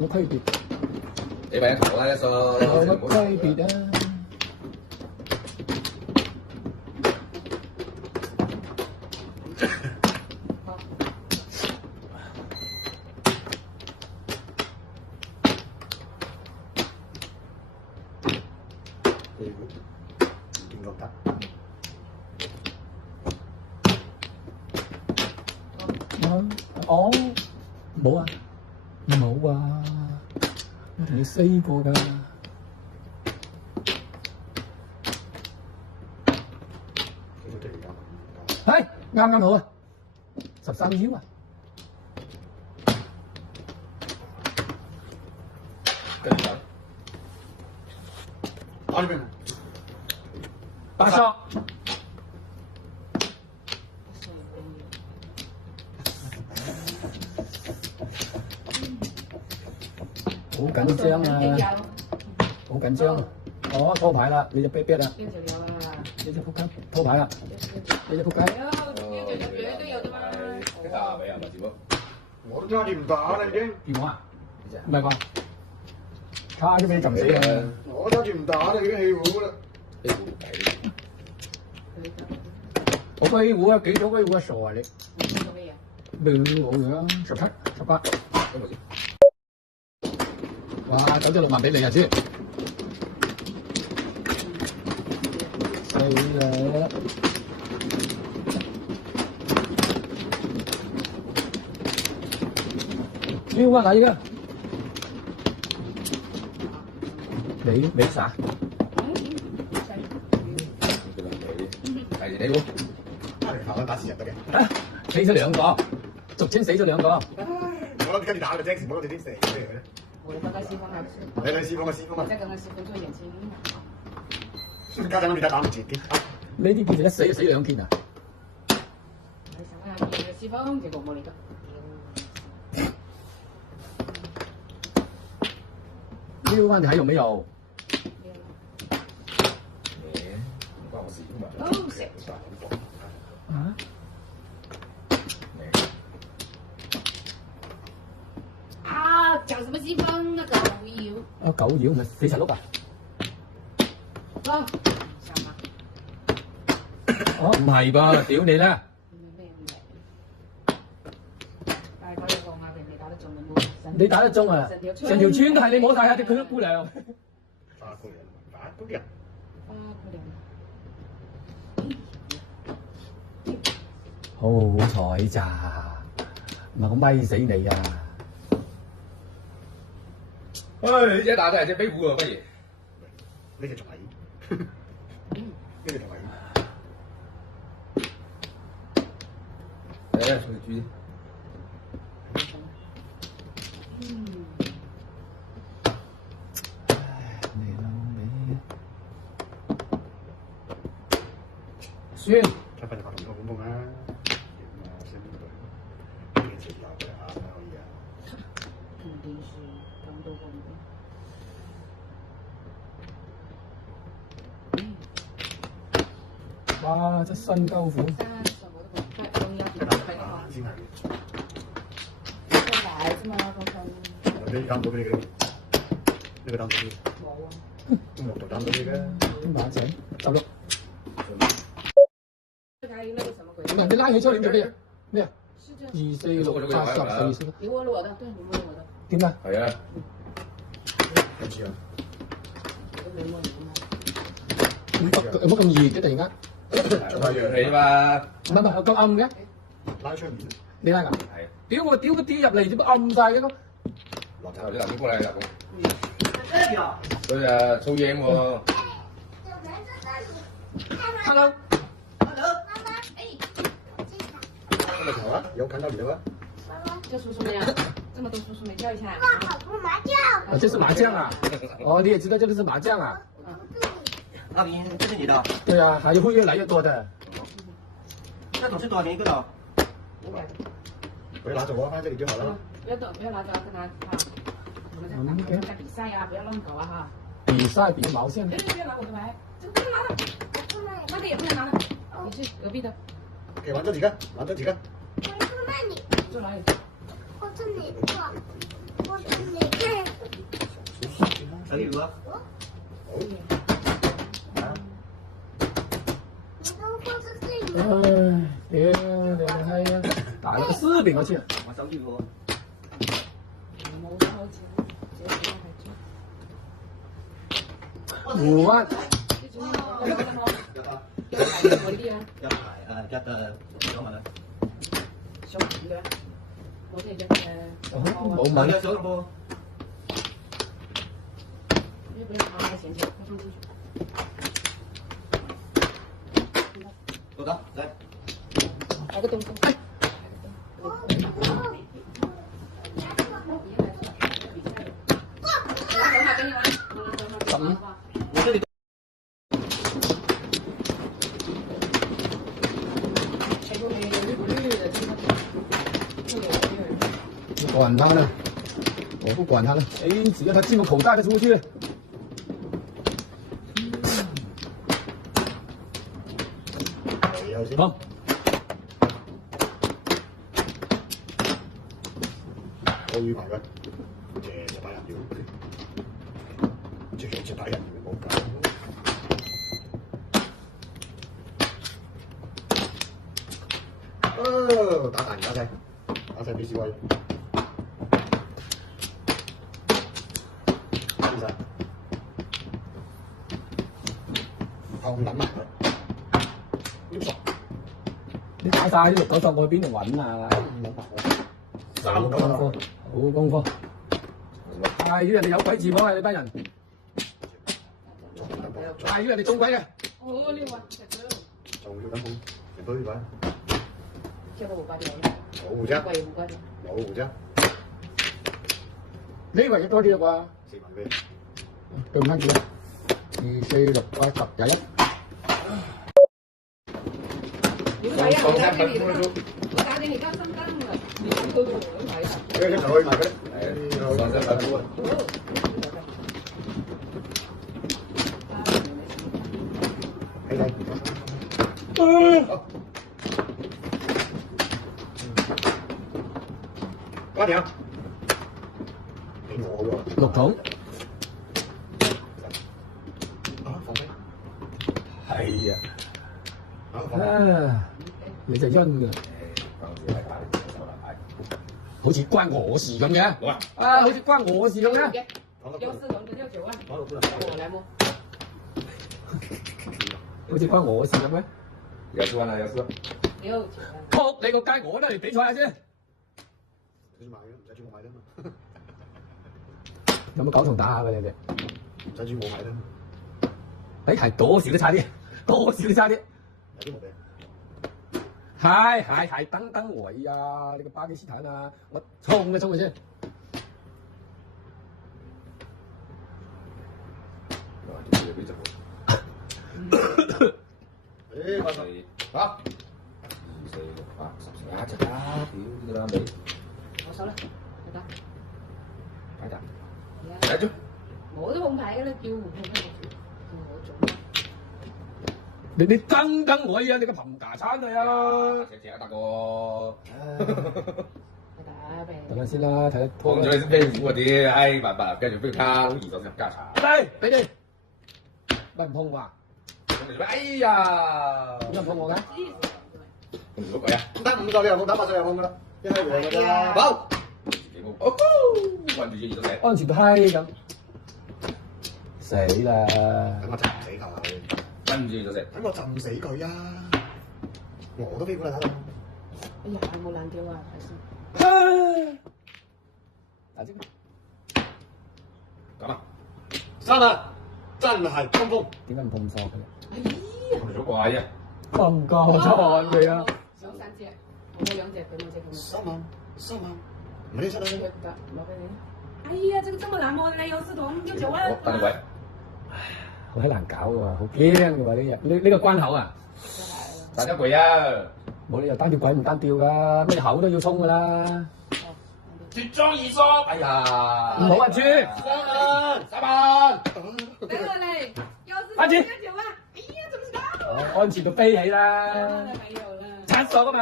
有冇區別？你咪同我一數，有乜區別啊？見覺得。哦，冇啊，冇啊，我同你 say 過㗎。係啱啱好啊，13腰啊。跟住打呢邊8索。好緊張啊！好緊張啊！哦，拖牌啦，你隻啤啤啦，你隻撲街拖牌啦，你隻撲街。一打俾人咪接咯。我都差啲唔打啦已經。電話唔係啩？差啲俾你撳死啊！我差啲唔打啦已經氣糊啦。氣糊底。我飛糊啊，幾多飛糊啊？傻啊你！冇樣17、18。咁咪先。哇！走咗6萬俾你啊先，死啦！要啊嚟㗎，你咩啥？係你喎。下單打4日得嘅。死咗2個，俗稱死咗2個。我諗跟住打嘅啫，冇諗住點死嘅。我的大概西方還不是。你睇師傅咪師傅嘛。我再跟他師傅做眼睛。家長你打唔切嘅。呢啲叫做一死就死2件啊！你想看你的西方，結果冇嚟到。撩翻睇用咩用？唔關我事㗎嘛。都食。啊？啊，講什麼西方那個狗妖？啊狗妖咪46啊？哦，想嗎？哦唔係噃，屌你啦！你打得中啊！成條村都係你摸晒下啲佢姑娘。花姑娘，花姑娘。花姑娘。好彩咋，唔係我咪死你啊！唉，一打都係隻飛虎啊，不如。呢隻仲係。呢隻仲係。誒，出去豬。你老味。算。出翻嚟發同個本夢啊！先呢隊，呢隻流嘅啊，可以啊。肯定是咁多紅嘅。哇！真新鳩款。先係。大啫嘛，講你擔到俾你嘅，呢個擔到啲。冇啊。我就擔到你嘅。馬仔16。你你拉起出嚟做咩啊？咩啊？2、4、6、8、10、4、你問我的，對，你問我的。點啊？係啊。唔知啊。有冇咁熱嘅突然間？開陽氣嘛。唔係咁暗嘅。拉出面。你拉㗎？係。屌我屌個啲入嚟，點解暗晒嘅咁？落頭啲男仔過嚟入嚟。佢誒粗英喎。Hello。這麼巧啊，有看到你了嗎？叫叔叔沒有？這麼多叔叔沒叫一下？哦，這是麻將啊！哦，你也知道這個是麻將啊？阿明，這是你的？對啊，還會越來越多的。那種是多少錢一個的？我拿着我放這裡就好了。不要動，不要拿着，跟他我們在比賽啊，不要亂搞啊哈！比賽比毛線。對，不要拿我的牌，這個不能拿的，那個也不能拿的，你去隔壁的。給玩這幾個，玩這幾個。坐哪裡？我這裡坐，我這裡看。手搖啊！唉，屌你個閪啊！大個撕邊個先啊？我手搖喎。冇好似這樣係胡灣一啊！嗰啲啊，一排一想問啊，想點嘅？冇即係冇問問一想波，要不要拿來先放上進去？到得嚟。來個動作。15我這裡管他呢，我不管他了。哎，只要他进我口袋的出去。好，我以為咧，隻打人要，隻打人要冇計。打大打細，打細俾小威。其實後諗啊，點熟？你打晒啲6、9、10去邊度揾啊？三好功課，好功課。係要人哋有鬼字幕啊！你班人，係要人哋中鬼嘅。哦，你話食咗，仲要等人堆位，叫到胡瓜條啦，冇啫，貴胡瓜條。冇啫，你以為要多啲啦4萬幾，對唔啱住啊？2、4、6、8、10、21。你都睇啊！我打俾你交新單啊！你講到做咁睇啊！一就去埋佢，上身反覆啊！瓜條，俾我喎6桶。放低，係啊。放低。啊！你就陰㗎，好似關我事咁嘅。啊，好似關我事咁嘅。要4桶就要9萬，我來摸。好似關我事咁嘅。有4萬啦，有4萬。6、9萬。撲你個街，我都嚟比賽下先。唔使買嘅，唔使轉我買啦嘛。有冇狗同打下嘅你哋？唔使轉我買啦嘛。你係多少都差啲，多少都差啲。有啲冇病。係，等我呀！你個巴基斯坦啊，我衝一衝佢先。誒，我4、8、2、4、6、8、14、隻打，屌呢個啦尾，我手啦，你打。擺大，係啊，嚟咗。我都控睇嘅啦，叫唔控得我做。你等我呀！你個冚家鏟嚟啊！隻得個。打俾等陣先啦，睇得拖碰咗你先飛虎嗰啲，唉，麻煩，跟住飛卡2手先加茶。嚟俾你，乜唔碰話？哎呀！點解唔碰我嘅？碰唔到佢啊！唔得5個你又冇打8隻又冇噶啦，一係黃嘅啫啦。冇，自己冇。哦，困住咗2手石。安全到閪咁，死啦！等我浸死佢，跟住2手石。等我浸死佢啊！我都飛過嚟睇到。哎呀，冇爛掉啊，睇先。大隻。咁啊，真啊，真係衝鋒。點解唔碰錯佢？哎呀，碰咗怪啫。咁夠錯佢啊！有3隻，我冇2隻，俾我隻佢。三萬，唔係你出啦。攞俾你。哎呀，這個這麼難摸，你有4桶要9萬。我等你位。好閪難搞喎，好驚嘅喎呢個關口啊！大家跪啊！冇理由單吊鬼唔單吊㗎，咩口都要衝㗎啦！脫裝2梳，哎呀！唔好啊，豬！ 3萬。等我嚟，要4阿豬桶要9萬。哎呀，怎麼知道？哦，安全到飛起啦！沒有了。測索啊嘛！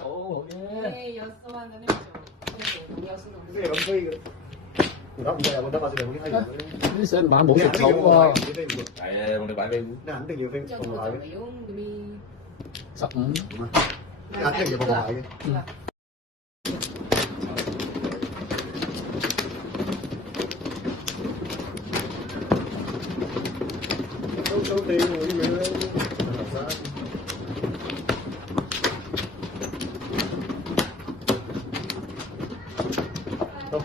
好嘅。對，有4萬的那種，要4桶。即係咁飛嘅。唔得又冇得，我哋好啲閪人嘅。呢隻馬冇食草喎，係啊，我哋擺飛壺。你肯定要飛放奶嘅， 15。一定要放奶嘅。粗粗地喎呢樣，好。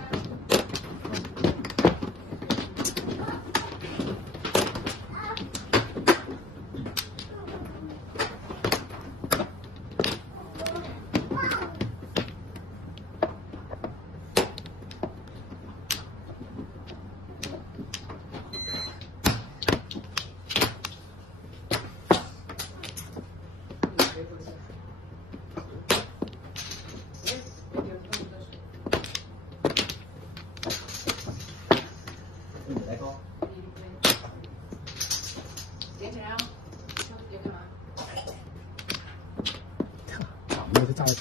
你都揸住。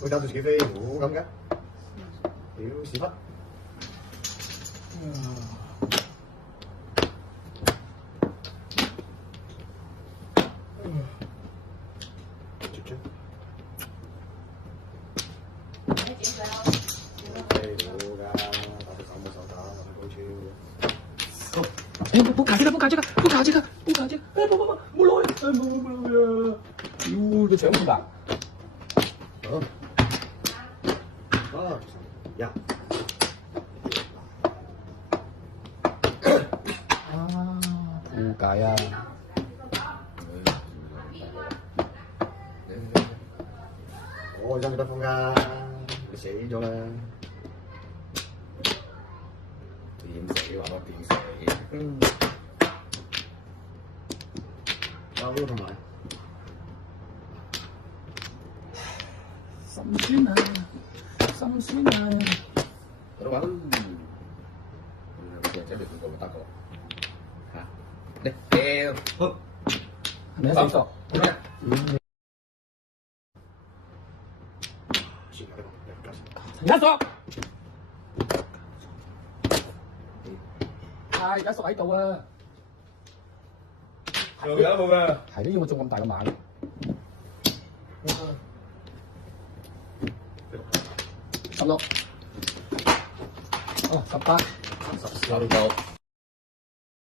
會搞到自己飛壺咁嘅，屌屎忽！出出。飛壺㗎，打隻手冇手打，高超。哎，不卡這個，不卡這個，不卡這個，不卡這個，哎，不，冇攞，哎，冇呀！屌，你搶住吧？好。哦，呀。啊，撲街啊！我真係得風㗎，你死咗啦！點死話我點死？嗯。包同埋。心酸啊，心酸啊！得啦，我這邊個咪得個嚇？你屌，好，你一死咗。咩？而家索，係而家索喺度啊！仲有冇㗎？係都要我中咁大個馬嘅。16，哦18，差唔多。